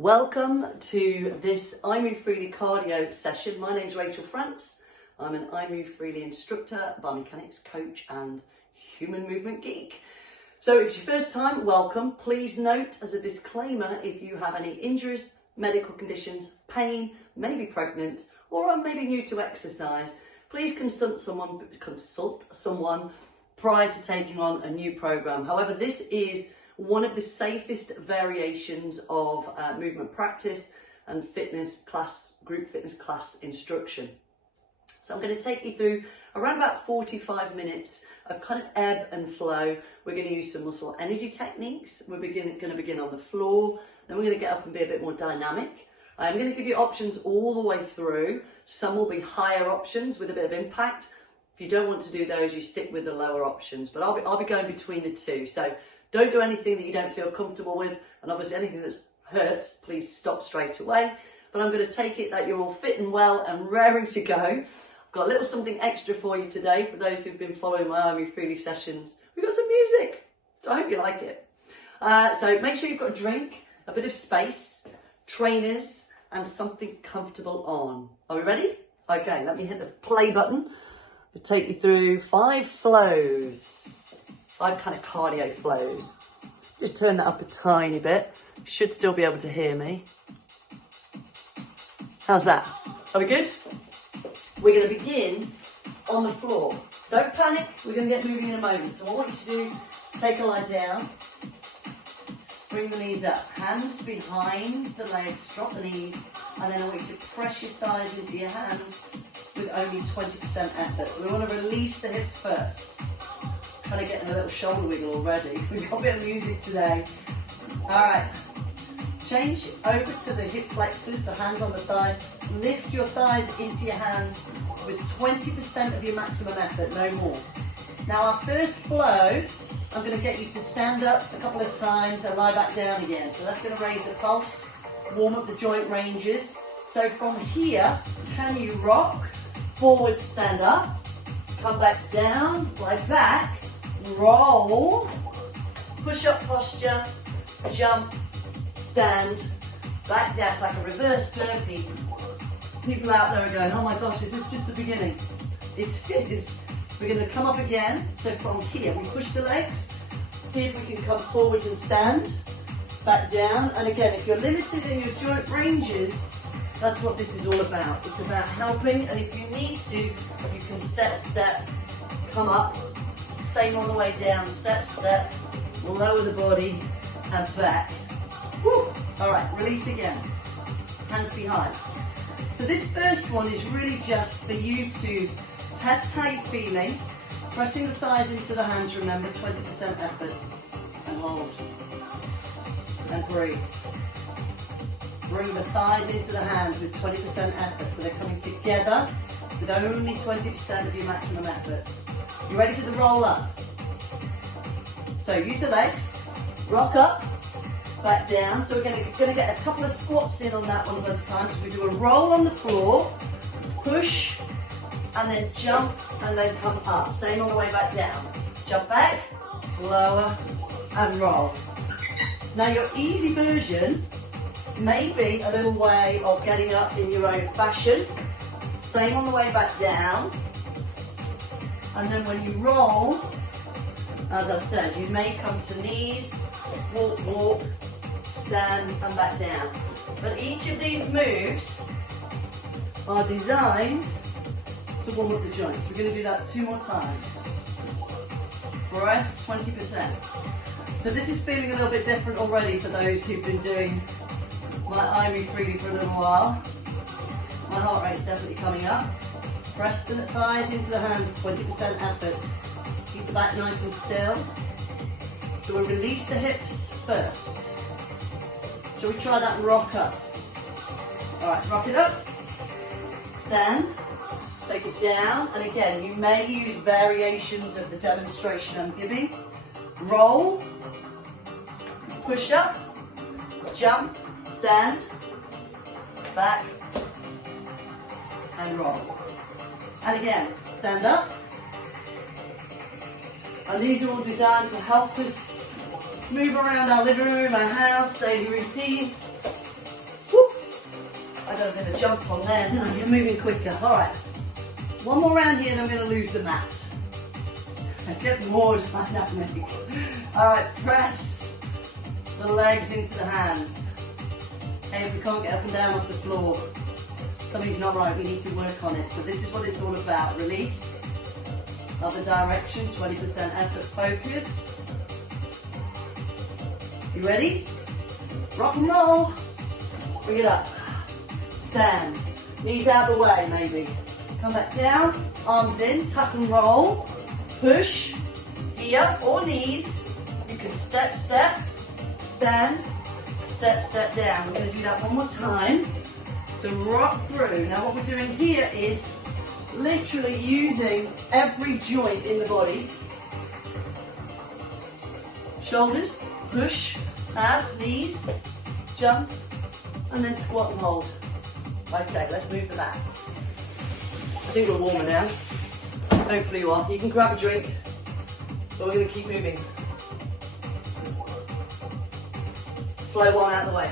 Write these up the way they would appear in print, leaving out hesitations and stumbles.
Welcome to this iMoveFreely cardio session. My name's Rachel France. I'm an iMoveFreely instructor, biomechanics coach and human movement geek. So if it's your first time, welcome. Please note as a disclaimer, if you have any injuries, medical conditions, pain, maybe pregnant, or are maybe new to exercise, please consult someone prior to taking on a new program. However, this is one of the safest variations of movement practice and fitness class, group fitness class instruction. So I'm going to take you through around about 45 minutes of kind of ebb and flow. We're going to use some muscle energy techniques. We're going to begin on the floor. Then we're going to get up and be a bit more dynamic. I'm going to give you options all the way through. Some will be higher options with a bit of impact. If you don't want to do those, you stick with the lower options. But I'll be going between the two. So don't do anything that you don't feel comfortable with, and obviously anything that hurts, please stop straight away. But I'm going to take it that you're all fit and well and raring to go. I've got a little something extra for you today for those who've been following my iMoveFreely sessions. We've got some music, so I hope you like it. So make sure you've got a drink, a bit of space, trainers, and something comfortable on. Are we ready? Okay, let me hit the play button. I'll take you through 5 flows. 5 kind of cardio flows. Just turn that up a tiny bit. You should still be able to hear me. How's that? Are we good? We're going to begin on the floor. Don't panic, we're going to get moving in a moment. So what I want you to do is take a lie down. Bring the knees up. Hands behind the legs, drop the knees. And then I want you to press your thighs into your hands with only 20% effort. So we want to release the hips first. Kind of getting a little shoulder wiggle already. We've got a bit of music today. All right. Change over to the hip flexors, so hands on the thighs. Lift your thighs into your hands with 20% of your maximum effort, no more. Now our first flow, I'm going to get you to stand up a couple of times and lie back down again. So that's going to raise the pulse, warm up the joint ranges. So from here, can you rock? Forward, stand up. Come back down, lie back. Roll, push up posture, jump, stand, back down. It's like a reverse burpee. People out there are going, oh my gosh, is this just the beginning? It is. We're going to come up again. So from here, we push the legs, see if we can come forwards and stand, back down. And again, if you're limited in your joint ranges, that's what this is all about. It's about helping, and if you need to, you can step, come up. Same on the way down, step, lower the body and back. Woo. All right, release again. Hands behind. So this first one is really just for you to test how you're feeling. Pressing the thighs into the hands, remember, 20% effort. And hold. And breathe. Bring the thighs into the hands with 20% effort. So they're coming together with only 20% of your maximum effort. You ready for the roll up? So use the legs, rock up, back down. So we're going to get a couple of squats in on that one at a time. So we do a roll on the floor, push, and then jump, and then come up. Same on the way back down. Jump back, lower, and roll. Now your easy version may be a little way of getting up in your own fashion. Same on the way back down. And then when you roll, as I've said, you may come to knees, walk, stand and back down. But each of these moves are designed to warm up the joints. We're going to do that 2 more times. Press 20%. So this is feeling a little bit different already for those who've been doing my iMoveFreely for a little while. My heart rate's definitely coming up. Press the thighs into the hands, 20% effort. Keep the back nice and still. So we'll release the hips first. Shall we try that rock up? All right, rock it up. Stand. Take it down. And again, you may use variations of the demonstration I'm giving. Roll. Push up. Jump. Stand. Back. And roll. And again, stand up. And these are all designed to help us move around our living room, our house, daily routines. got a bit of jump on there. No, you're moving quicker. All right. One more round here and I'm going to lose the mat. Get bored by that maybe. All right, press the legs into the hands. Hey, if we can't get up and down off the floor, something's not right, we need to work on it. So this is what it's all about. Release, other direction, 20% effort, focus. You ready? Rock and roll. Bring it up. Stand. Knees out the way, maybe. Come back down, arms in, tuck and roll. Push, here, or knees. You can step, step, stand, step, step down. We're going to do that one more time. So rock through. Now what we're doing here is literally using every joint in the body. Shoulders, push, abs, knees, jump, and then squat and hold. Okay, let's move the mat. I think we're warmer now. Hopefully you are. You can grab a drink, but we're going to keep moving. Flow one out of the way.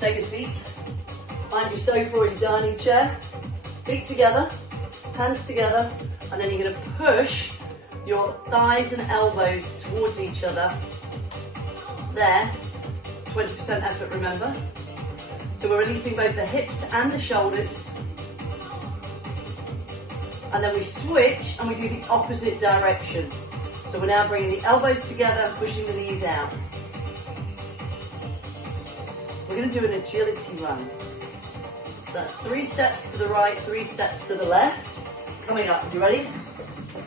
Take a seat. Find your sofa or your dining chair. Feet together, hands together, and then you're going to push your thighs and elbows towards each other. There. 20% effort, remember. So we're releasing both the hips and the shoulders. And then we switch and we do the opposite direction. So we're now bringing the elbows together, pushing the knees out. We're going to do an agility run. So that's 3 steps to the right, 3 steps to the left. Coming up, you ready?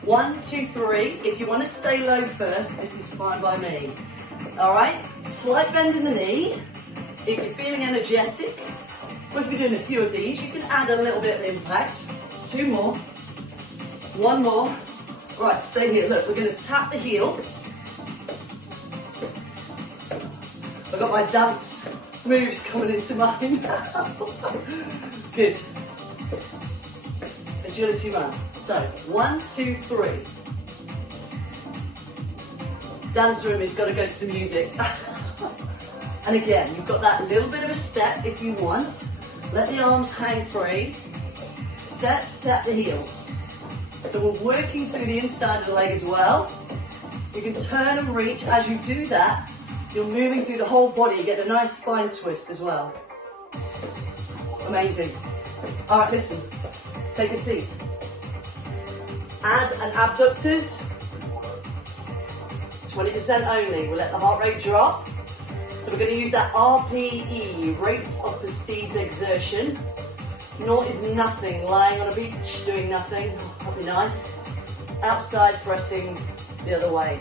1, 2, 3. If you want to stay low first, this is fine by me. All right, slight bend in the knee. If you're feeling energetic, or if you're doing a few of these, you can add a little bit of impact. 2 more. 1 more. Right, stay here. Look, we're going to tap the heel. I've got my dance moves coming into mind. Good. Agility run. So, 1, 2, 3. Dance room has got to go to the music. And again, you've got that little bit of a step if you want. Let the arms hang free. Step, tap the heel. So we're working through the inside of the leg as well. You can turn and reach. As you do that, you're moving through the whole body. You get a nice spine twist as well. Amazing. All right, listen. Take a seat. Add an abductors. 20% only. We'll let the heart rate drop. So we're going to use that RPE, rate of perceived exertion. 0 is nothing, lying on a beach doing nothing. Oh, that'd be nice. Outside pressing the other way.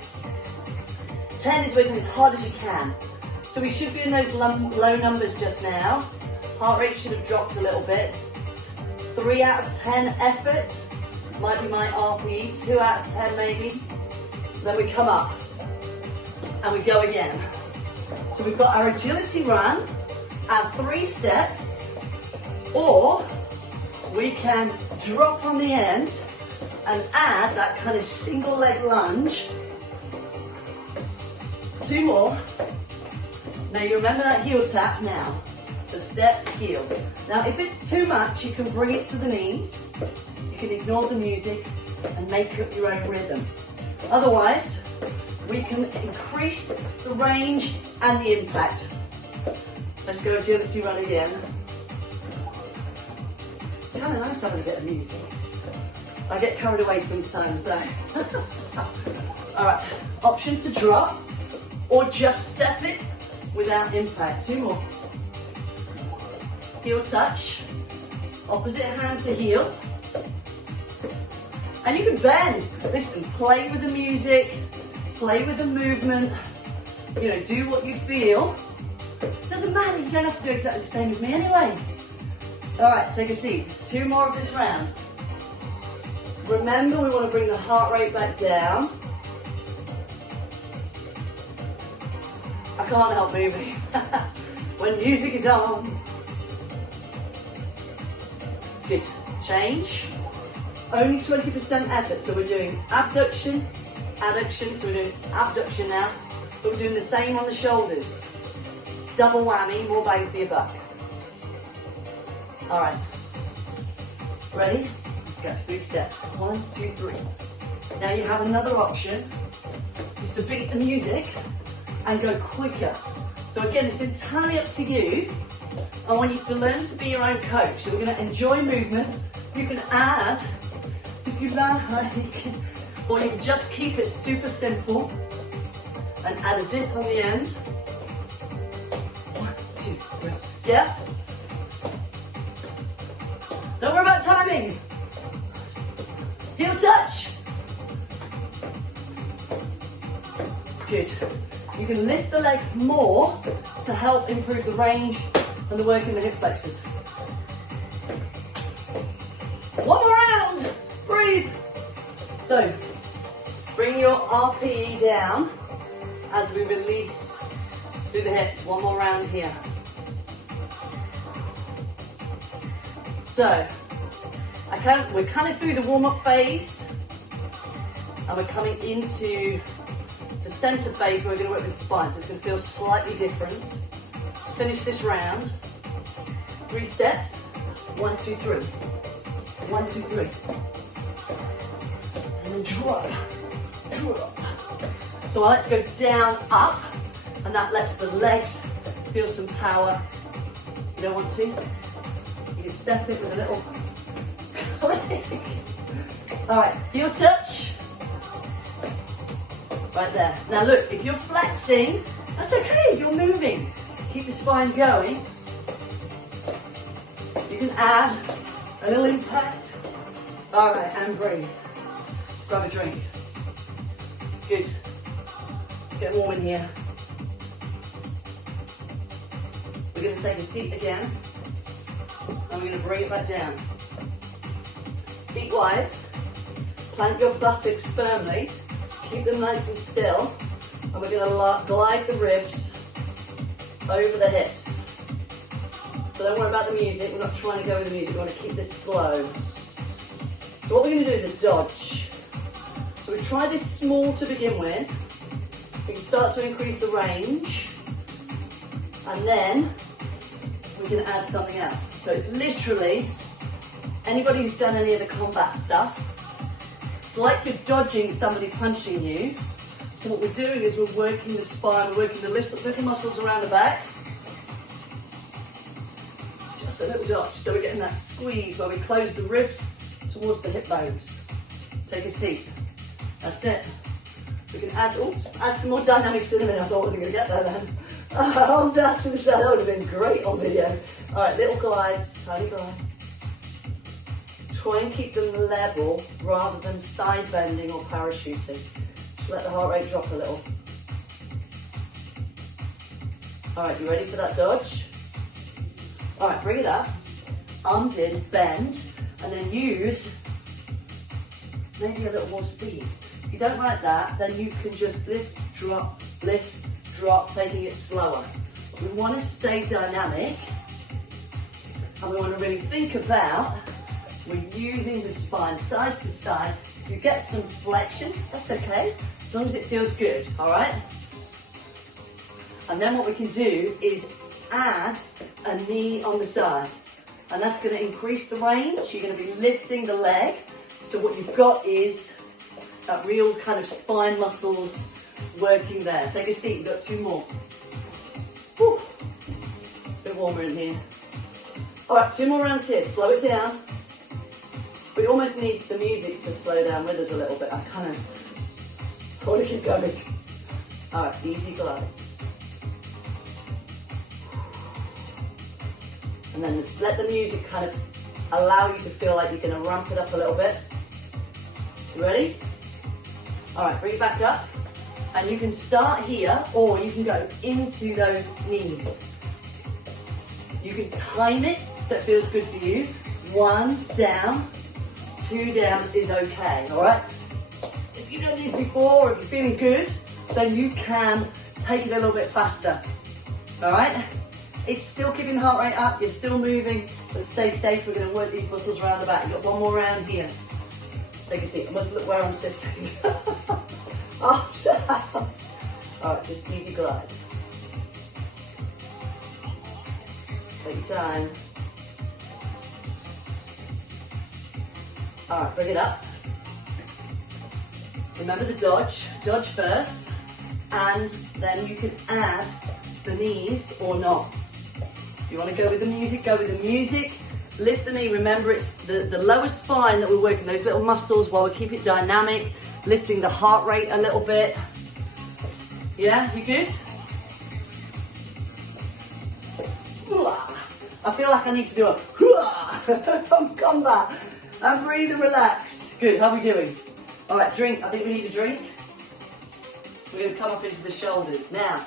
10 is working as hard as you can. So we should be in those low numbers just now. Heart rate should have dropped a little bit. 3 out of 10 effort might be my RPE. 2 out of 10 maybe. Then we come up and we go again. So we've got our agility run, our 3 steps, or we can drop on the end and add that kind of single leg lunge. 2 more. Now you remember that heel tap now. So step, heel. Now if it's too much, you can bring it to the knees. You can ignore the music and make up your own rhythm. Otherwise, we can increase the range and the impact. Let's go agility run again. It's kind of nice having a bit of music. I get carried away sometimes though. All right, option to drop or just step it without impact. 2 more. Heel touch, opposite hand to heel. And you can bend. Listen, play with the music, play with the movement, you know, do what you feel. Doesn't matter, you don't have to do exactly the same as me anyway. All right, take a seat. 2 more of this round. Remember, we want to bring the heart rate back down. I can't help moving. When music is on. Good. Change. Only 20% effort, so we're doing abduction, adduction, so we're doing abduction now, but we're doing the same on the shoulders. Double whammy, more bang for your buck. All right. Ready? Let's go. 3 steps. 1, 2, 3. Now you have another option, is to beat the music and go quicker. So again, it's entirely up to you. I want you to learn to be your own coach. So we're going to enjoy movement. You can add, if you learn how you can, or you can just keep it super simple and add a dip on the end. 1, 2, 3. Yeah? Don't worry about timing. Heel touch. Good. You can lift the leg more to help improve the range and the work in the hip flexors. One more round. Breathe. So, bring your RPE down as we release through the hips. One more round here. So, we're kind of through the warm-up phase, and we're coming into the center phase where we're going to work with the spine, so it's going to feel slightly different. Let's finish this round. 3 steps. 1, 2, 3. 1, 2, 3. And then drop. Drop. So I like to go down, up, and that lets the legs feel some power. You don't want to? You can step it with a little click. All right, heel touch. Right there. Now look, if you're flexing, that's okay, you're moving. Keep the spine going. You can add a little impact. All right, and breathe. Let's grab a drink. Good. Get warm in here. We're going to take a seat again, and we're going to bring it back down. Feet wide. Plant your buttocks firmly. Keep them nice and still, and we're going to glide the ribs over the hips. So don't worry about the music, we're not trying to go with the music, we want to keep this slow. So what we're going to do is a dodge. So we try this small to begin with, we can start to increase the range, and then we can add something else. So it's literally, anybody who's done any of the combat stuff, it's like you're dodging somebody punching you. So what we're doing is we're working the spine, we're working the little muscles around the back. Just a little dodge. So we're getting that squeeze where we close the ribs towards the hip bones. Take a seat. That's it. We can add some more dynamics in a minute. I thought I wasn't going to get there then. Arms out to the side, that would have been great on video. All right, little glides, tiny glides. Try and keep them level rather than side bending or parachuting. Just let the heart rate drop a little. All right, you ready for that dodge? All right, bring it up. Arms in, bend, and then use maybe a little more speed. If you don't like that, then you can just lift, drop, taking it slower. We want to stay dynamic, and we want to really think about we're using the spine side to side. If you get some flexion, that's okay, as long as it feels good, all right? And then what we can do is add a knee on the side, and that's going to increase the range. You're going to be lifting the leg, so what you've got is that real kind of spine muscles working there. Take a seat, you've got 2 more. Whew. Bit warmer in here. All right, 2 more rounds here, slow it down. We almost need the music to slow down with us a little bit. I want to keep going. All right, easy glides. And then let the music kind of allow you to feel like you're going to ramp it up a little bit. You ready? All right, bring it back up. And you can start here, or you can go into those knees. You can time it so it feels good for you. 1 down, 2 down is okay, all right? If you've done these before, or if you're feeling good, then you can take it a little bit faster, all right? It's still keeping the heart rate up, you're still moving, but stay safe. We're gonna work these muscles around the back. You've got 1 more round here. Take a seat. I must look where I'm sitting. Arms out. All right, just easy glide. Take your time. All right, bring it up. Remember the dodge first, and then you can add the knees or not. If you want to go with the music, go with the music. Lift the knee, remember it's the lower spine that we're working, those little muscles, while we keep it dynamic, lifting the heart rate a little bit. Yeah, you good? I feel like I need to do a from combat and breathe and relax. Good, how are we doing? All right, drink, I think we need a drink. We're gonna come up into the shoulders. Now,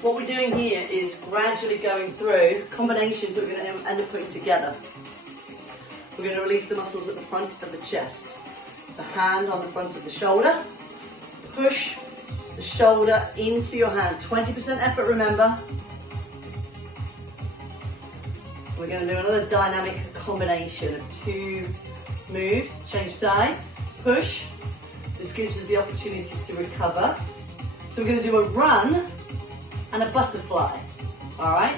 what we're doing here is gradually going through combinations that we're gonna end up putting together. We're gonna release the muscles at the front of the chest. It's a hand on the front of the shoulder. Push the shoulder into your hand. 20% effort, remember. We're going to do another dynamic combination of 2 moves. Change sides, push. This gives us the opportunity to recover. So we're going to do a run and a butterfly. All right,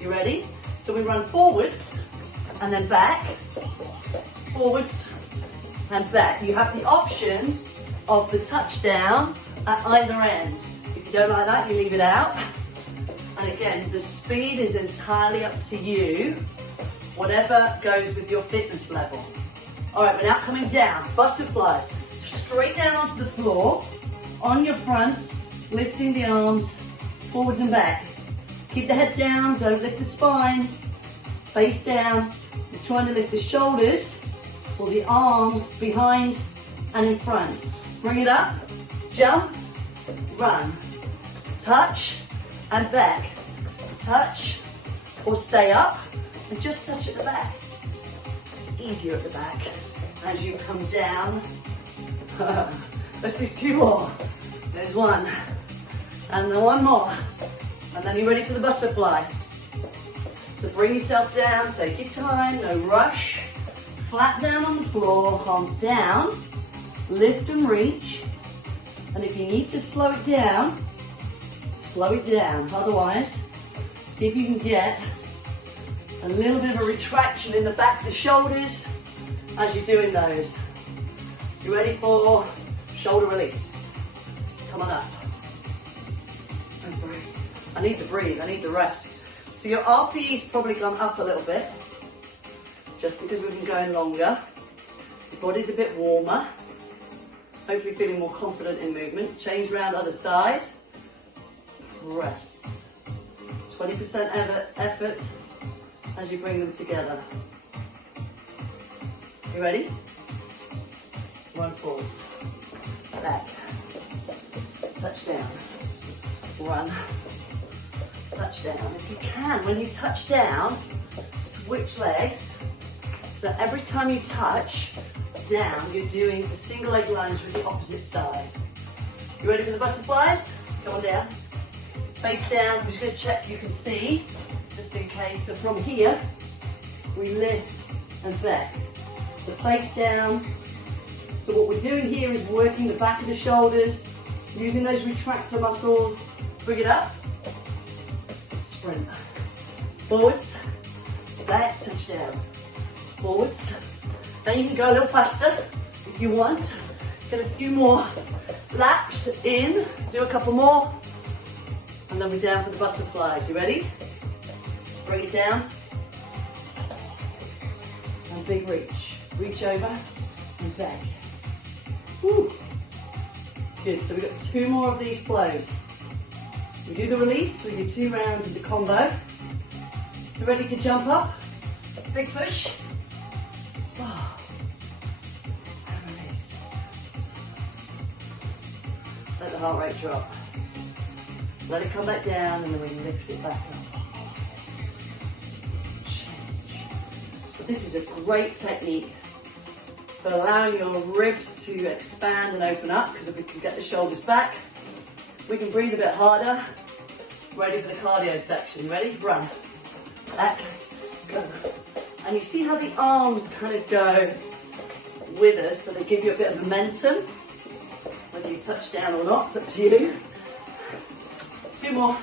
you ready? So we run forwards and then back, forwards and back. You have the option of the touchdown at either end. If you don't like that, you leave it out. And again, the speed is entirely up to you, whatever goes with your fitness level. All right, we're now coming down, butterflies. Straight down onto the floor, on your front, lifting the arms forwards and back. Keep the head down, don't lift the spine. Face down, you're trying to lift the shoulders or the arms behind and in front. Bring it up, jump, run, touch, and back. Touch, or stay up, and just touch at the back. It's easier at the back. As you come down, let's do 2 more. There's 1, and then 1 more. And then you're ready for the butterfly. So bring yourself down, take your time, no rush. Flat down on the floor, arms down, lift and reach. And if you need to slow it down, slow it down. Otherwise, see if you can get a little bit of a retraction in the back of the shoulders as you're doing those. You ready for shoulder release? Come on up. And breathe. I need to breathe, I need the rest. So your RPE's probably gone up a little bit, just because we've been going longer. The body's a bit warmer. Hopefully feeling more confident in movement. Change around other side. Press. 20% effort as you bring them together. You ready? Run forwards. Back. Touch down. Run. Touch down. If you can, when you touch down, switch legs. So every time you touch down, you're doing a single leg lunge with the opposite side. You ready for the butterflies? Come on down. Face down. I'm just going to check you can see, just in case. So from here, we lift and back. So face down. So what we're doing here is working the back of the shoulders, using those retractor muscles. Bring it up. Sprint. Forwards. Back. Touch down. Forwards. Then you can go a little faster if you want. Get a few more laps in. Do a couple more. And then we're down for the butterflies. You ready? Bring it down. And big reach. Reach over and back. Woo. Good, so we've got 2 more of these flows. We do the release, we do 2 rounds of the combo. You ready to jump up? Big push. Oh. And release. Let the heart rate drop. Let it come back down and then we lift it back up. Change. But this is a great technique for allowing your ribs to expand and open up, because if we can get the shoulders back, we can breathe a bit harder. Ready for the cardio section. Ready? Run. Back. Go. And you see how the arms kind of go with us, so they give you a bit of momentum. Whether you touch down or not, it's up to you. 2 more.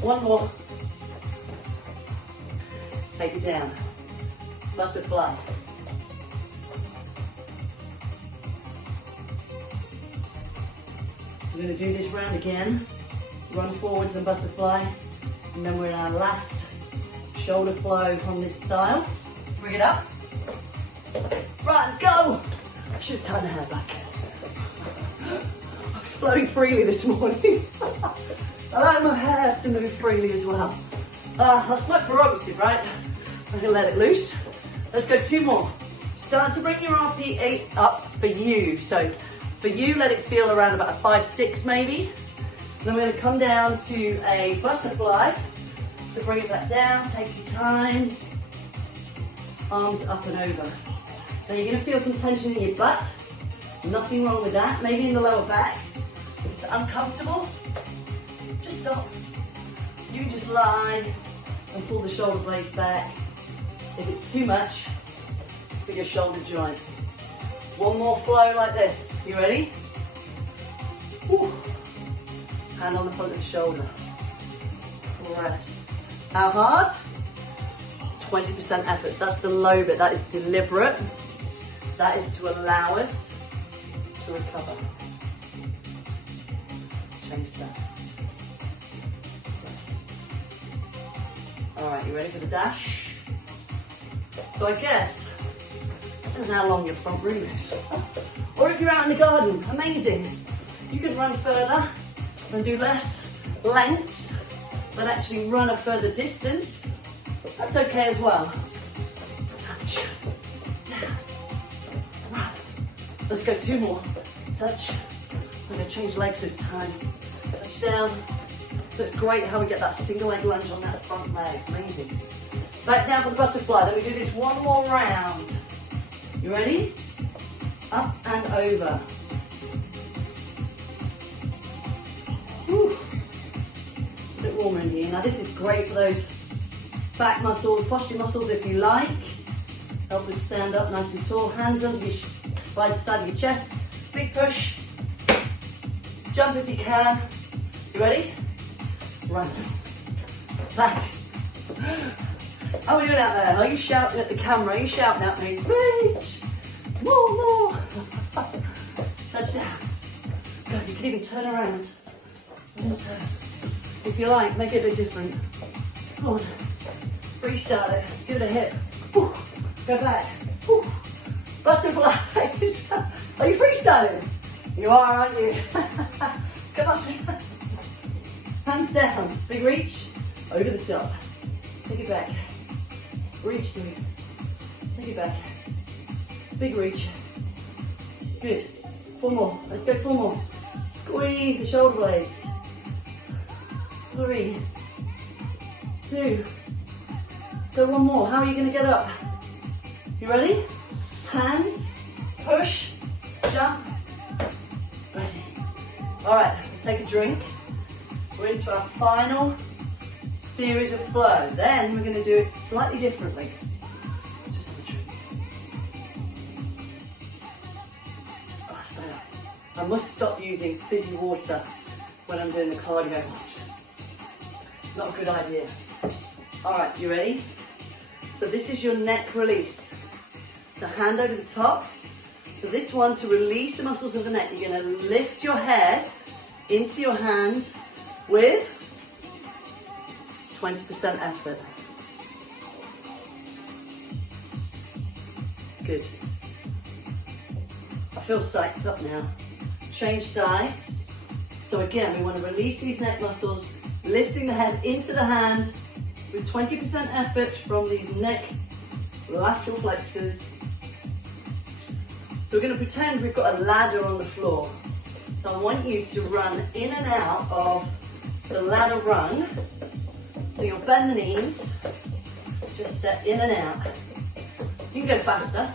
1 more. take it down. Butterfly. We're going to do this round again. Run forwards and butterfly. And then we're in our last shoulder flow on this style. Bring it up. Right, go! I should have tied my hair back. I was flowing freely this morning. I like my hair to move freely as well. That's my prerogative, right? I'm gonna let it loose. Let's go 2 more. Start to bring your RPE up for you. So for you, let it feel around about a 5-6 maybe. Then we're gonna come down to a butterfly. So bring it back down, take your time. Arms up and over. Now you're gonna feel some tension in your butt. Nothing wrong with that. Maybe in the lower back. If it's uncomfortable, just stop. You can just lie and pull the shoulder blades back. If it's too much, for your shoulder joint. 1 more flow like this. You ready? Woo. Hand on the front of the shoulder. Press. How hard? 20% effort. So that's the low bit. That is deliberate. That is to allow us to recover. Change sides. Press. All right, you ready for the dash? So I guess, depends on how long your front room is. Or if you're out in the garden, amazing. You could run further and do less lengths, but actually run a further distance. That's okay as well. Touch, down, run. Let's go 2 more. Touch. I'm gonna change legs this time. Touch down. So it's great how we get that single leg lunge on that front leg. Amazing. Back down for the butterfly. Then we do this 1 more round. You ready? Up and over. Whew. A bit warmer in here. Now this is great for those back muscles, posture muscles if you like. Help us stand up nice and tall. Hands under your by the side of your chest. Big push. Jump if you can. You ready? Run. Back. How are we doing out there? Are you shouting at the camera? Are you shouting at me? Reach! More! Touch down. Go, you can even turn around. If you like, make it a bit different. Come on. Freestyle it. Give it a hit. Woo. Go back. Woo. Butterflies. Are you freestyling? You are, aren't you? Come on. Hands down. Big reach. Over the top. Take it back. Reach through. Take it back. Big reach. Good. 4 more. Let's go 4 more. Squeeze the shoulder blades. 3, 2. Let's go 1 more. How are you going to get up? You ready? Hands. Push. Jump. Ready. All right. Let's take a drink. We're into our final series of flow. Then we're going to do it slightly differently. Just have a drink. Oh, that's better. I must stop using fizzy water when I'm doing the cardio. Not a good idea. All right, you ready? So this is your neck release. So hand over the top. For this one, to release the muscles of the neck, you're going to lift your head into your hand with 20% effort. Good. I feel psyched up now. Change sides. So again, we want to release these neck muscles, lifting the head into the hand with 20% effort from these neck lateral flexors. So we're going to pretend we've got a ladder on the floor. So I want you to run in and out of the ladder run. So you'll bend the knees, just step in and out. You can go faster,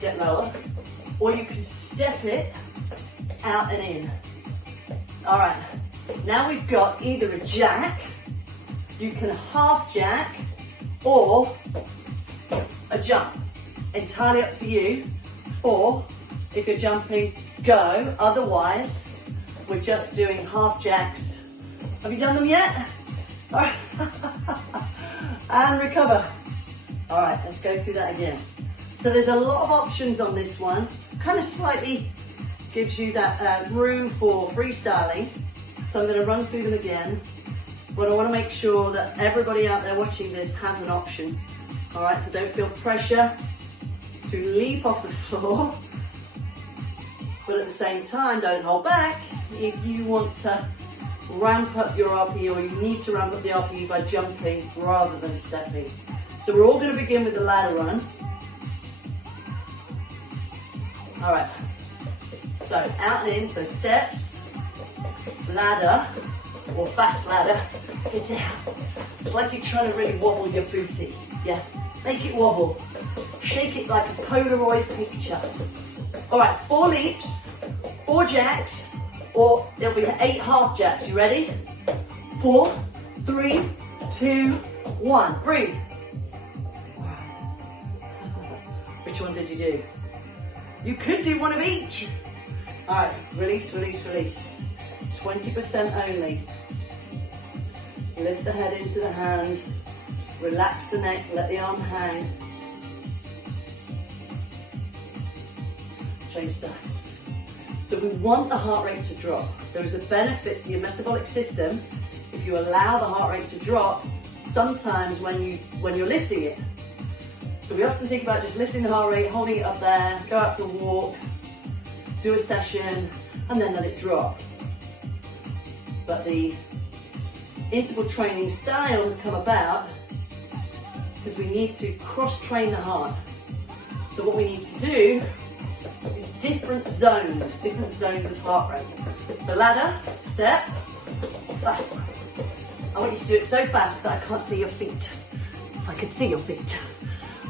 get lower, or you can step it out and in. All right, now we've got either a jack, you can half jack, or a jump. Entirely up to you. Or if you're jumping, go. Otherwise, we're just doing half jacks. Have you done them yet? All right. And recover. All right, let's go through that again. So there's a lot of options on this one. Kind of slightly gives you that room for freestyling. So I'm going to run through them again. But I want to make sure that everybody out there watching this has an option. All right, so don't feel pressure to leap off the floor. But at the same time, don't hold back if you want to ramp up your RPE, or you need to ramp up the RPE by jumping rather than stepping. So we're all going to begin with the ladder run. All right, so out and in, so steps, ladder, or fast ladder, get down. It's like you're trying to really wobble your booty, yeah? Make it wobble, shake it like a Polaroid picture. All right, 4 leaps, 4 jacks, or there'll be 8 half jacks. You ready? 4, 3, 2, 1. Breathe. Which one did you do? You could do one of each. All right, release, release, release. 20% only. Lift the head into the hand. Relax the neck, let the arm hang. Change sides. So we want the heart rate to drop. There is a benefit to your metabolic system if you allow the heart rate to drop sometimes when you're lifting it. So we often think about just lifting the heart rate, holding it up there, go out for a walk, do a session, and then let it drop. But the interval training style has come about because we need to cross-train the heart. So what we need to do is different zones of heart rate. So ladder, step, fast. I want you to do it so fast that I can't see your feet. If I could see your feet.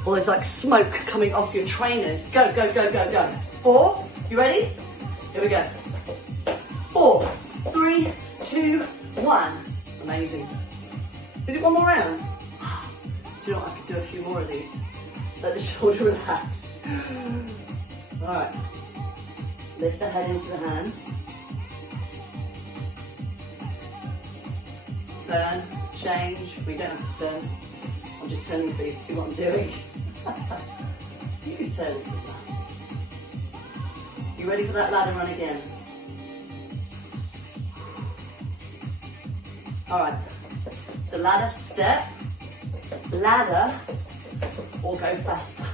Or there's like smoke coming off your trainers. Go, go, go, go, go. 4, you ready? Here we go. 4, 3, 2, 1. Amazing. Is it one more round? Do you know what? I could do a few more of these. Let the shoulder relax. All right. Lift the head into the hand. Turn, change. We don't have to turn. I'm just turning so you can see what I'm doing. You can turn if you like. You ready for that ladder run again? All right. So ladder, step, ladder, or go faster.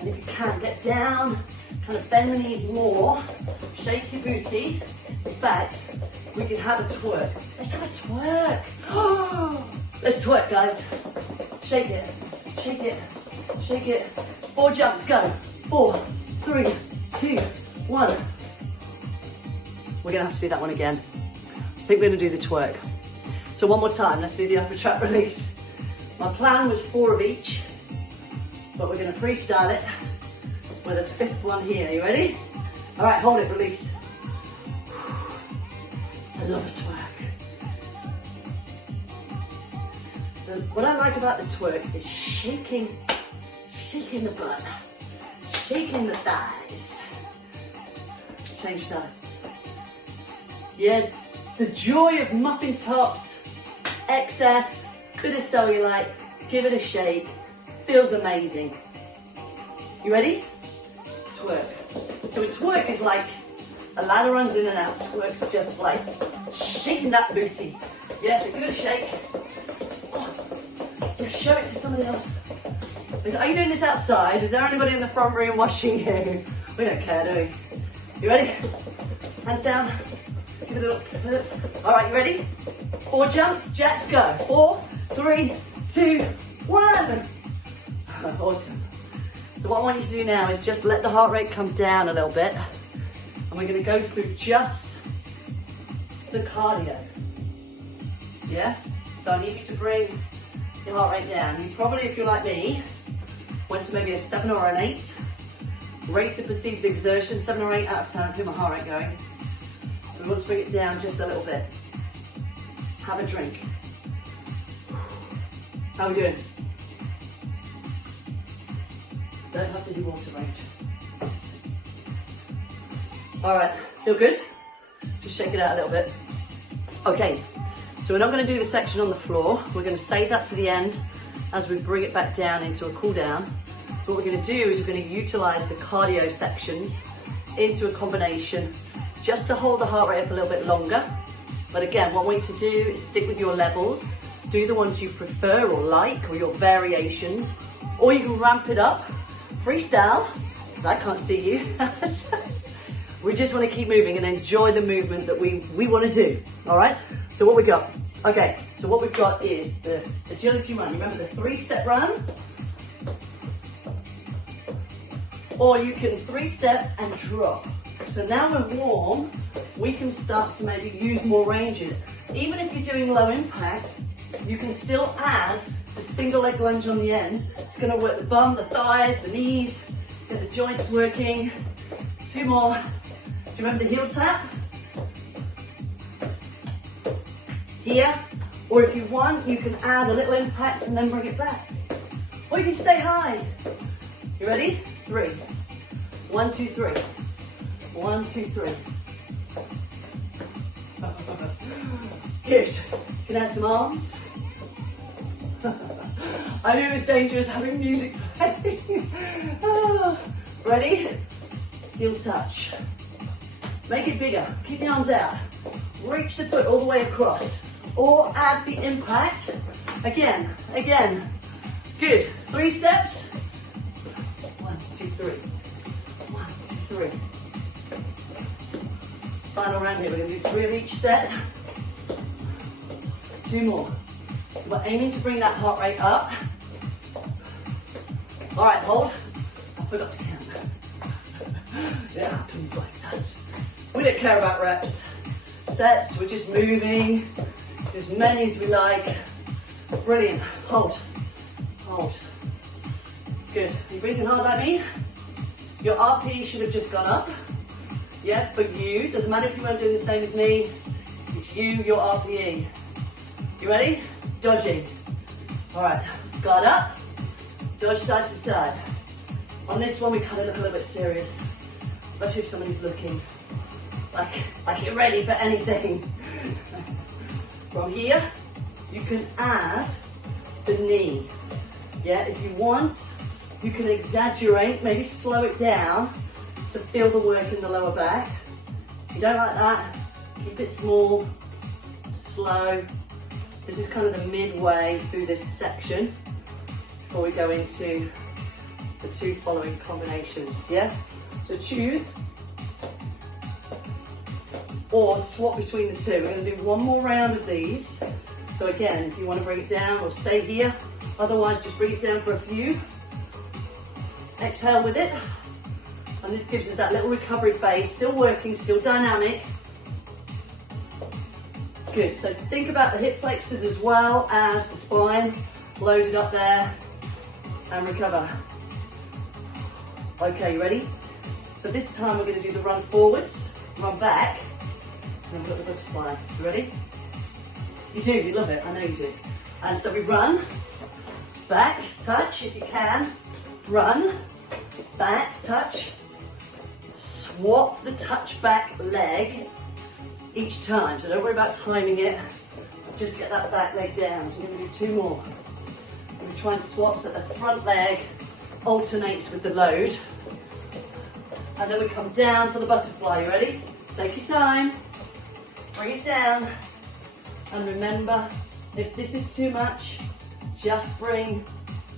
And if you can, get down, kind of bend the knees more, shake your booty. In fact, we could have a twerk. Let's have a twerk. Let's twerk, guys. Shake it, shake it, shake it. 4 jumps, go. 4, 3, 2, 1. We're gonna have to do that one again. I think we're gonna do the twerk. So one more time, let's do the upper trap release. My plan was 4 of each, but we're gonna freestyle it with a 5th one here. You ready? All right, hold it, release. I love a twerk. What I like about the twerk is shaking the butt, shaking the thighs. Change sides. Yeah, the joy of muffin tops, excess, bit of cellulite, give it a shake, feels amazing. You ready? Twerk. So a twerk is like a ladder runs in and out. Twerk's just like shaking that booty. Yes, give it a shake. Yeah, show it to somebody else. Are you doing this outside? Is there anybody in the front room watching you? We don't care, do we? You ready? Hands down. Give it a look. All right, you ready? 4 jumps, jacks, go. 4, 3, 2, 1. Awesome. So what I want you to do now is just let the heart rate come down a little bit. And we're gonna go through just the cardio. Yeah? So I need you to bring your heart rate down. You probably, if you're like me, went to maybe a 7 or an 8. Rate to perceived exertion, 7 or 8 out of 10. Feel my heart rate going. So we want to bring it down just a little bit. Have a drink. How are we doing? Don't have busy water range. All right, feel good? Just shake it out a little bit. Okay, so we're not going to do the section on the floor. We're going to save that to the end as we bring it back down into a cool down. So what we're going to do is we're going to utilize the cardio sections into a combination just to hold the heart rate up a little bit longer. But again, what I want you to do is stick with your levels, do the ones you prefer or like, or your variations, or you can ramp it up, freestyle, because I can't see you. We just want to keep moving and enjoy the movement that we want to do, all right? So what we got? Okay, so what we've got is the agility run. Remember the 3-step run? Or you can 3-step and drop. So now we're warm, we can start to maybe use more ranges. Even if you're doing low impact, you can still add the single leg lunge on the end. It's going to work the bum, the thighs, the knees, get the joints working. 2 more. Do you remember the heel tap? Here. Or if you want, you can add a little impact and then bring it back. Or you can stay high. You ready? 3. 1, 2, 3. 1, 2, 3. Good. You can add some arms. I knew it was dangerous having music playing. Ready? Heel touch. Make it bigger. Keep the arms out. Reach the foot all the way across. Or add the impact. Again. Good. 3 steps. 1, 2, 3. 1, 2, 3. Final round here. We're going to do 3 of each set. 2 more. We're aiming to bring that heart rate up. All right, hold. I forgot to count. It happens like that. We don't care about reps. Sets, we're just moving as many as we like. Brilliant. Hold. Hold. Good. Are you breathing hard like me? Your RP should have just gone up. Yeah, for you. Doesn't matter if you weren't doing the same as me. It's you, your RPE. You ready? Dodging. All right. Guard up. Dodge side to side. On this one, we kind of look a little bit serious, especially if somebody's looking like you're ready for anything. From here, you can add the knee. Yeah, if you want, you can exaggerate, maybe slow it down to feel the work in the lower back. If you don't like that, keep it small, slow. This is kind of the midway through this section before we go into the 2 following combinations, yeah? So choose or swap between the 2. We're going to do 1 more round of these. So again, if you want to bring it down or stay here, otherwise just bring it down for a few. Exhale with it. And this gives us that little recovery phase, still working, still dynamic. Good, so think about the hip flexors as well as the spine, loaded up there, and recover. Okay, you ready? So this time we're going to do the run forwards, run back, and then we've got the butterfly. You ready? You do, you love it, I know you do. And so we run, back, touch if you can, run, back, touch, swap the touch back leg each time. So don't worry about timing it, just get that back leg down. You're going to do 2 more. We try and swap so the front leg alternates with the load. And then we come down for the butterfly. You ready? Take your time. Bring it down. And remember, if this is too much, just bring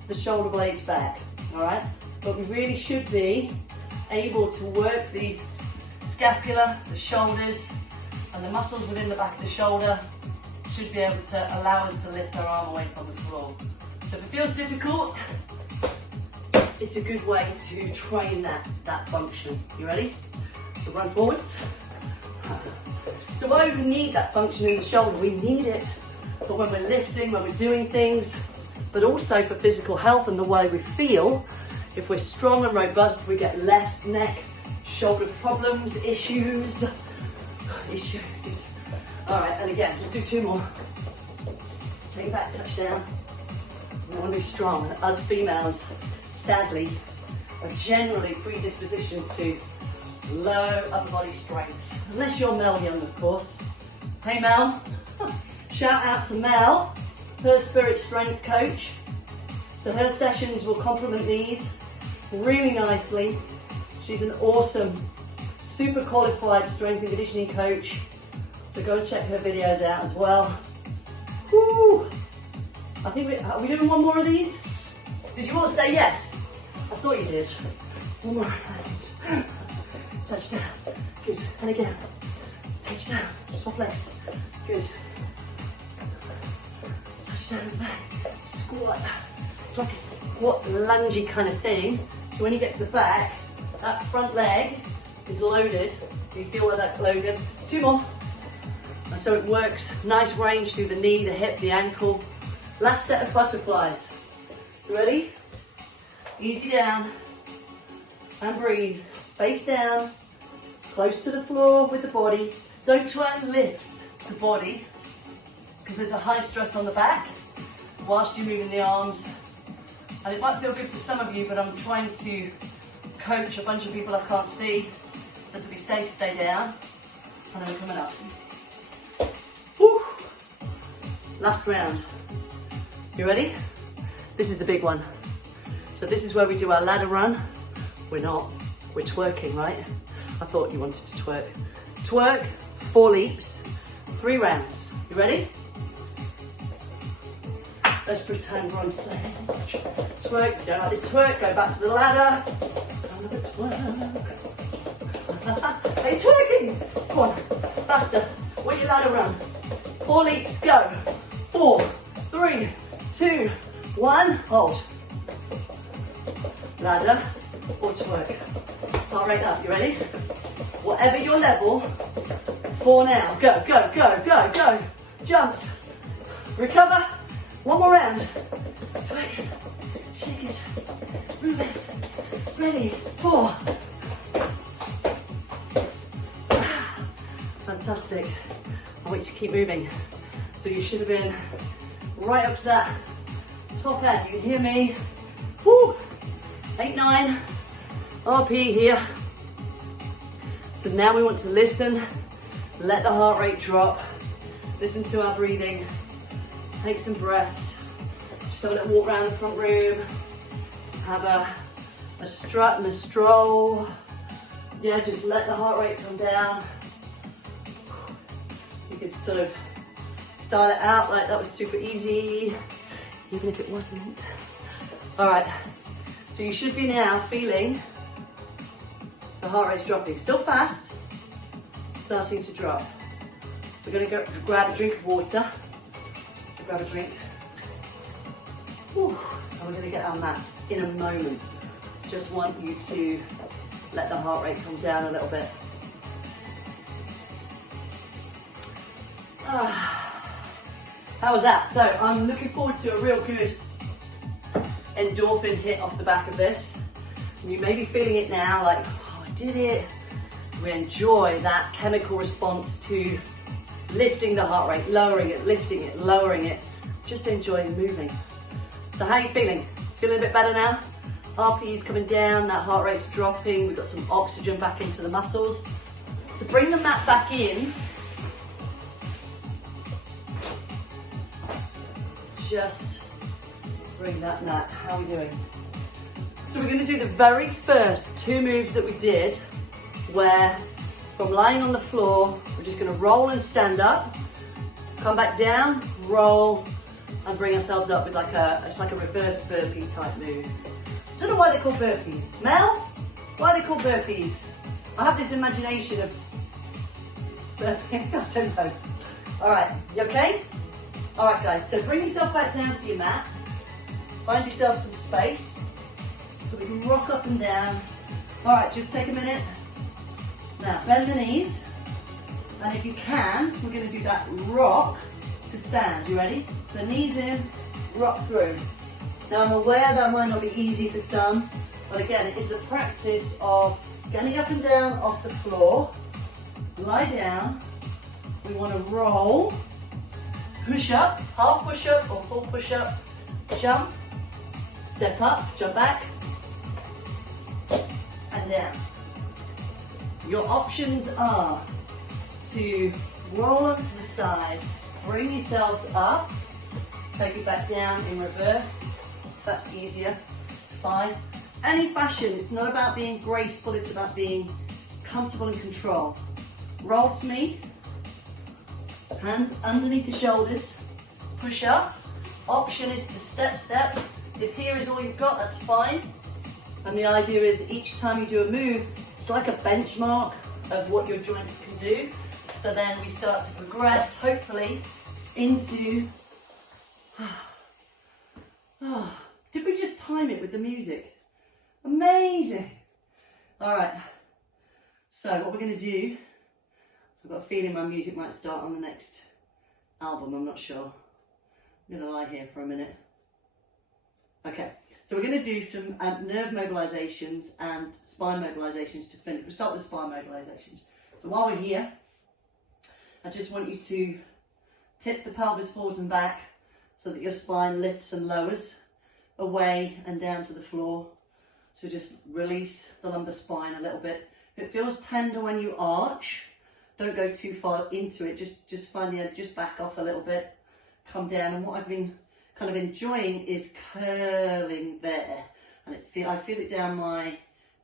the shoulder blades back. All right? But we really should be able to work the scapula, the shoulders, and the muscles within the back of the shoulder should be able to allow us to lift our arm away from the floor. So if it feels difficult, it's a good way to train that function. You ready? So run forwards. So why do we need that function in the shoulder? We need it for when we're lifting, when we're doing things, but also for physical health and the way we feel. If we're strong and robust, we get less neck, shoulder problems, issues. All right, and again, let's do 2 more. Take it back, touch down. We want to be strong. Us females, sadly, are generally predispositioned to low upper body strength. Unless you're Mel Young, of course. Hey Mel, shout out to Mel, her spirit strength coach. So her sessions will complement these really nicely. She's an awesome, super qualified strength and conditioning coach. So go and check her videos out as well. Woo! I think are we doing one more of these? Did you all say yes? I thought you did. One more round. Touchdown. Good. And again. Touchdown. Swap legs. Good. Touchdown in the back. Squat. It's like a squat lungey kind of thing. So when you get to the back, that front leg is loaded. You feel where that's loaded. Two more. And so it works. Nice range through the knee, the hip, the ankle. Last set of butterflies. You ready? Easy down. And breathe. Face down. Close to the floor with the body. Don't try and lift the body because there's a high stress on the back whilst you're moving the arms. And it might feel good for some of you, but I'm trying to coach a bunch of people I can't see. So to be safe, stay down. And then we're coming up. Woo. Last round. You ready? This is the big one. So this is where we do our ladder run. We're not. We're twerking, right? I thought you wanted to twerk. Twerk, 4 leaps, 3 rounds. You ready? Let's pretend we're on stage. Twerk, you don't like this twerk, go back to the ladder. Another twerk. Hey, twerking! Come on, faster. With your ladder run. 4 leaps, go. 4, 3, 2, 1, hold. Ladder or twerk. Heart rate up, you ready? Whatever your level, 4 now. Go, go, go, go, go. Jumps. Recover. 1 more round. Twerk it. Shake it. Move it. Ready. 4. Fantastic. I want you to keep moving. So you should have been right up to that top end. You can hear me. Woo. 8, 9. RP here. So now we want to listen, let the heart rate drop, listen to our breathing, take some breaths, just have a little walk around the front room, have a strut and a stroll. Yeah, just let the heart rate come down. You could sort of style it out like that was super easy, even if it wasn't. All right, so you should be now feeling the heart rate's dropping. Still fast, starting to drop. We're going to go grab a drink of water. Grab a drink. Whew. And we're going to get our mats in a moment. Just want you to let the heart rate come down a little bit. How was that? So I'm looking forward to a real good endorphin hit off the back of this. And you may be feeling it now, like, oh, I did it. We enjoy that chemical response to lifting the heart rate, lowering it, lifting it, lowering it. Just enjoying moving. So how are you feeling? Feeling a bit better now? RP's coming down, that heart rate's dropping, we've got some oxygen back into the muscles. So bring the mat back in. Just bring that mat. How are we doing? So we're going to do the very first 2 moves that we did, where from lying on the floor, we're just going to roll and stand up, come back down, roll, and bring ourselves up with it's like a reverse burpee type move. I don't know why they're called burpees. Mel, why are they called burpees? I have this imagination of burping. I don't know. All right, you okay? All right, guys, so bring yourself back down to your mat. Find yourself some space so we can rock up and down. All right, just take a minute. Now, bend the knees. And if you can, we're going to do that rock to stand. You ready? So knees in, rock through. Now, I'm aware that might not be easy for some, but again, it is the practice of getting up and down off the floor. Lie down. We want to roll. Push up, half push up or full push up, jump, step up, jump back, and down. Your options are to roll onto the side, bring yourselves up, take it back down in reverse, That's easier, it's fine. Any fashion, it's not about being graceful, it's about being comfortable and control. Roll to me, hands underneath the shoulders, push up. Option is to step, step. If here is all you've got, that's fine. And the idea is each time you do a move, it's like a benchmark of what your joints can do. So then we start to progress, hopefully, into... Did we just time it with the music? Amazing. All right. So what we're going to do, I've got a feeling my music might start on the next album, I'm not sure. I'm going to lie here for a minute. Okay, so we're going to do some nerve mobilizations and spine mobilizations to finish. We'll start with spine mobilizations. So while we're here, I just want you to tip the pelvis forwards and back so that your spine lifts and lowers away and down to the floor. So just release the lumbar spine a little bit. If it feels tender when you arch, don't go too far into it. Just find the edge, just back off a little bit, come down. And what I've been kind of enjoying is curling there. And I feel it down my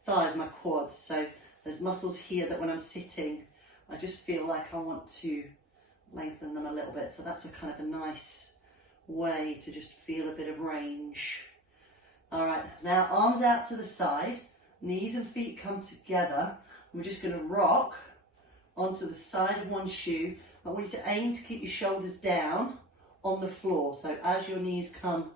thighs, my quads. So there's muscles here that when I'm sitting, I just feel like I want to lengthen them a little bit. So that's a kind of a nice way to just feel a bit of range. All right, now arms out to the side, knees and feet come together. We're just going to rock onto the side of one shoe. I want you to aim to keep your shoulders down on the floor. So as your knees come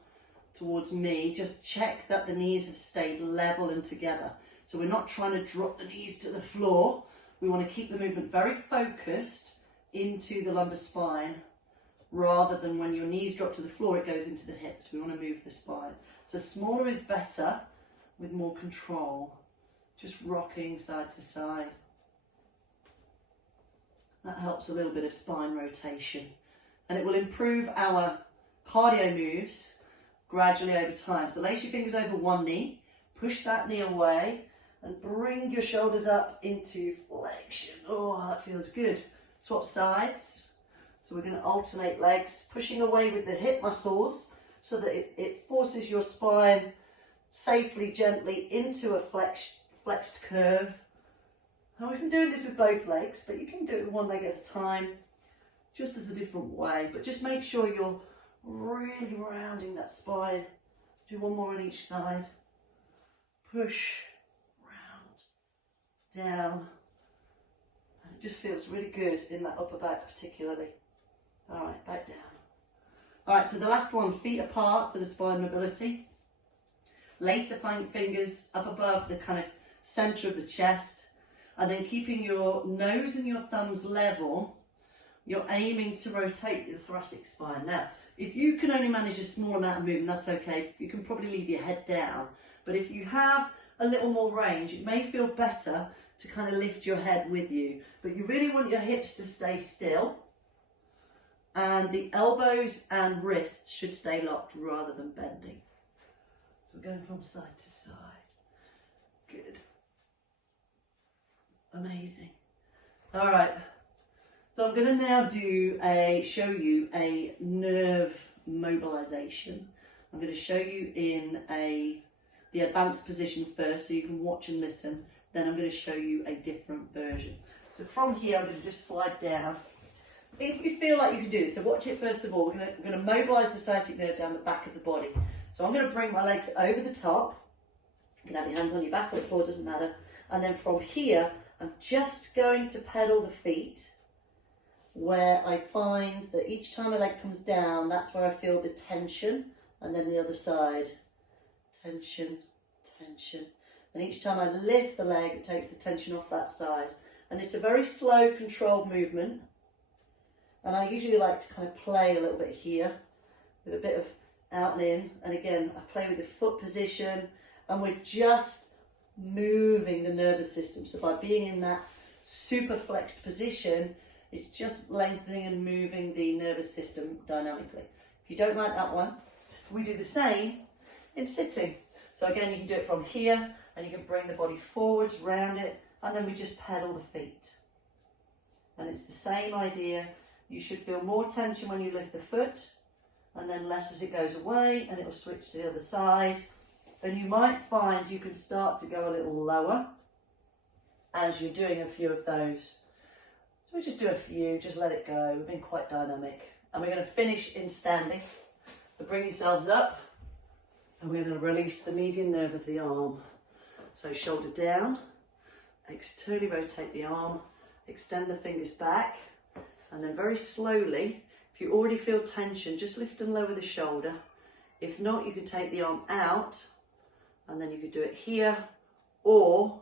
towards me, just check that the knees have stayed level and together. So we're not trying to drop the knees to the floor. We want to keep the movement very focused into the lumbar spine, rather than when your knees drop to the floor, it goes into the hips. We want to move the spine. So smaller is better with more control. Just rocking side to side. That helps a little bit of spine rotation. And it will improve our cardio moves gradually over time. So lace your fingers over one knee, push that knee away, and bring your shoulders up into flexion. Oh, that feels good. Swap sides. So we're going to alternate legs, pushing away with the hip muscles so that it forces your spine safely, gently into a flexed curve. Now we've been doing this with both legs, but you can do it with one leg at a time, just as a different way. But just make sure you're really rounding that spine. Do one more on each side. Push, round, down. And it just feels really good in that upper back particularly. All right, back down. All right, so the last one, feet apart for the spine mobility. Lace the fingers up above the kind of center of the chest, and then keeping your nose and your thumbs level, you're aiming to rotate the thoracic spine. Now, if you can only manage a small amount of movement, that's okay. You can probably leave your head down. But if you have a little more range, it may feel better to kind of lift your head with you. But you really want your hips to stay still. And the elbows and wrists should stay locked rather than bending. So we're going from side to side. Good. Amazing. All right. So I'm going to now show you a nerve mobilization. I'm going to show you in the advanced position first so you can watch and listen. Then I'm going to show you a different version. So from here, I'm going to just slide down. If you feel like you can do this, so watch it first of all. We're going to mobilise the sciatic nerve down the back of the body. So I'm going to bring my legs over the top. You can have your hands on your back or the floor, doesn't matter. And then from here, I'm just going to pedal the feet where I find that each time a leg comes down, that's where I feel the tension. And then the other side, tension, tension. And each time I lift the leg, it takes the tension off that side. And it's a very slow, controlled movement. And I usually like to kind of play a little bit here with a bit of out and in. And again, I play with the foot position, and we're just moving the nervous system. So by being in that super flexed position, it's just lengthening and moving the nervous system dynamically. If you don't like that one, we do the same in sitting. So again, you can do it from here, and you can bring the body forwards, round it, and then we just pedal the feet. And it's the same idea. You should feel more tension when you lift the foot, and then less as it goes away, and it will switch to the other side. Then you might find you can start to go a little lower as you're doing a few of those. So we just do a few, just let it go. We've been quite dynamic. And we're going to finish in standing. So bring yourselves up, and we're going to release the median nerve of the arm. So shoulder down, externally rotate the arm, extend the fingers back, and then very slowly, if you already feel tension, just lift and lower the shoulder. If not, you can take the arm out, and then you could do it here, or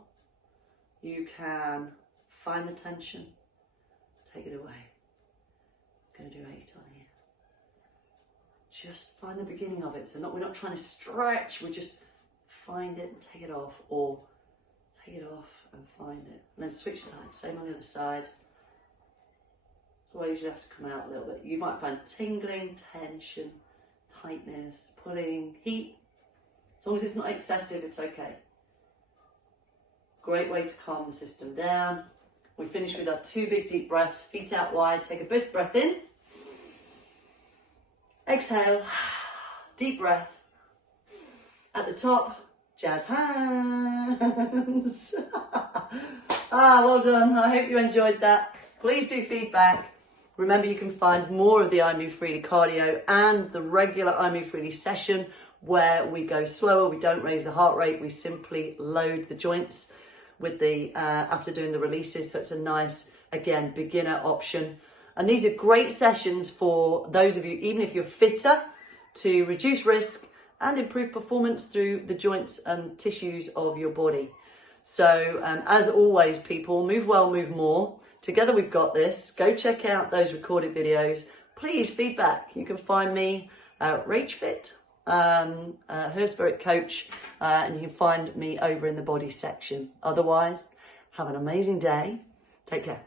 you can find the tension, take it away. I'm going to do 8 on here. Just find the beginning of it. So we're not trying to stretch, we just find it and take it off, or take it off and find it. And then switch sides, same on the other side. So I usually have to come out a little bit. You might find tingling, tension, tightness, pulling, heat. As long as it's not excessive, it's okay. Great way to calm the system down. We finish with our 2 big deep breaths, feet out wide. Take a big breath in. Exhale, deep breath. At the top, jazz hands. Well done. I hope you enjoyed that. Please do feedback. Remember, you can find more of the iMoveFreely cardio and the regular iMoveFreely session where we go slower, we don't raise the heart rate, we simply load the joints with the after doing the releases. So it's a nice, again, beginner option. And these are great sessions for those of you, even if you're fitter, to reduce risk and improve performance through the joints and tissues of your body. So as always, people, move well, move more. Together we've got this. Go check out those recorded videos. Please feedback. You can find me RachFit, HERSPIRIT coach, and you can find me over in the body section. Otherwise, have an amazing day. Take care.